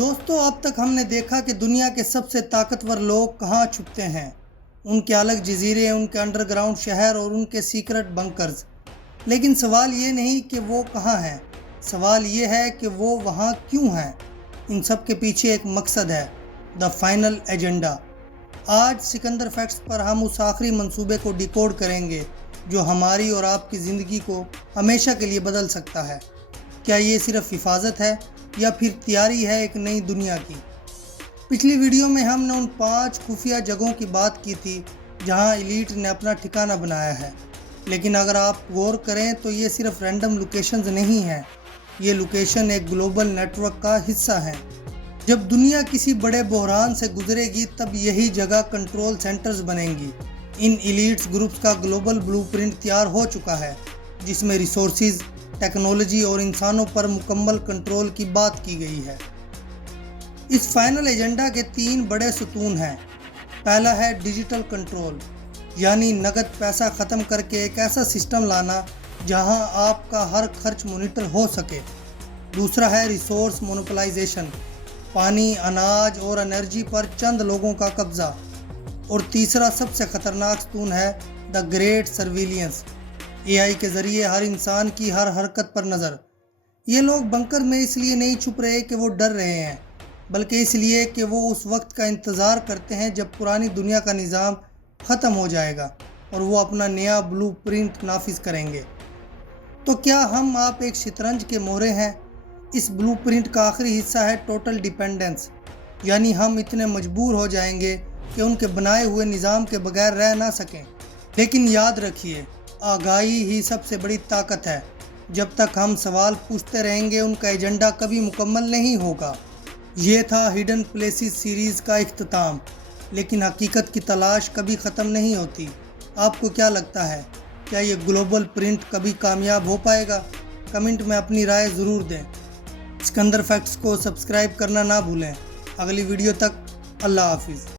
दोस्तों, अब तक हमने देखा कि दुनिया के सबसे ताकतवर लोग कहाँ छुपते हैं। उनके अलग जजीरे, उनके अंडरग्राउंड शहर और उनके सीक्रेट बंकर्स। लेकिन सवाल ये नहीं कि वो कहाँ हैं, सवाल ये है कि वो वहाँ क्यों हैं। इन सब के पीछे एक मकसद है, द फाइनल एजेंडा। आज सिकंदर फैक्ट्स पर हम उस आखिरी मंसूबे को डिकोड करेंगे जो हमारी और आपकी ज़िंदगी को हमेशा के लिए बदल सकता है। क्या ये सिर्फ हिफाजत है या फिर तैयारी है एक नई दुनिया की। पिछली वीडियो में हमने उन 5 खुफिया जगहों की बात की थी जहां एलीट ने अपना ठिकाना बनाया है। लेकिन अगर आप गौर करें तो ये सिर्फ रैंडम लोकेशंस नहीं हैं, ये लोकेशन एक ग्लोबल नेटवर्क का हिस्सा हैं। जब दुनिया किसी बड़े बहरान से गुजरेगी तब यही जगह कंट्रोल सेंटर्स बनेंगी। इन एलीट्स ग्रुप्स का ग्लोबल ब्लूप्रिंट तैयार हो चुका है, जिसमें रिसोर्सेज, टेक्नोलॉजी और इंसानों पर मुकम्मल कंट्रोल की बात की गई है। इस फाइनल एजेंडा के 3 बड़े सुतून हैं। पहला है डिजिटल कंट्रोल, यानी नगद पैसा ख़त्म करके एक ऐसा सिस्टम लाना जहां आपका हर खर्च मॉनिटर हो सके। दूसरा है रिसोर्स मोनोपोलाइजेशन, पानी, अनाज और एनर्जी पर चंद लोगों का कब्ज़ा। और तीसरा सबसे ख़तरनाक सुतून है द ग्रेट सर्विलियंस, AI के ज़रिए हर इंसान की हर हरकत पर नज़र। ये लोग बंकर में इसलिए नहीं छुप रहे कि वो डर रहे हैं, बल्कि इसलिए कि वो उस वक्त का इंतज़ार करते हैं जब पुरानी दुनिया का निज़ाम ख़त्म हो जाएगा और वो अपना नया ब्लूप्रिंट नाफिज करेंगे। तो क्या हम आप एक शतरंज के मोहरे हैं? इस ब्लूप्रिंट का आखिरी हिस्सा है टोटल डिपेंडेंस, यानी हम इतने मजबूर हो जाएंगे कि उनके बनाए हुए निज़ाम के बगैर रह ना सकें। लेकिन याद रखिए, आगाही ही सबसे बड़ी ताकत है। जब तक हम सवाल पूछते रहेंगे उनका एजेंडा कभी मुकम्मल नहीं होगा। ये था हिडन प्लेसेस सीरीज़ का इख्तिताम, लेकिन हकीकत की तलाश कभी ख़त्म नहीं होती। आपको क्या लगता है, क्या ये ग्लोबल प्रिंट कभी कामयाब हो पाएगा? कमेंट में अपनी राय ज़रूर दें। सिकंदर फैक्ट्स को सब्सक्राइब करना ना भूलें। अगली वीडियो तक अल्लाह हाफिज़।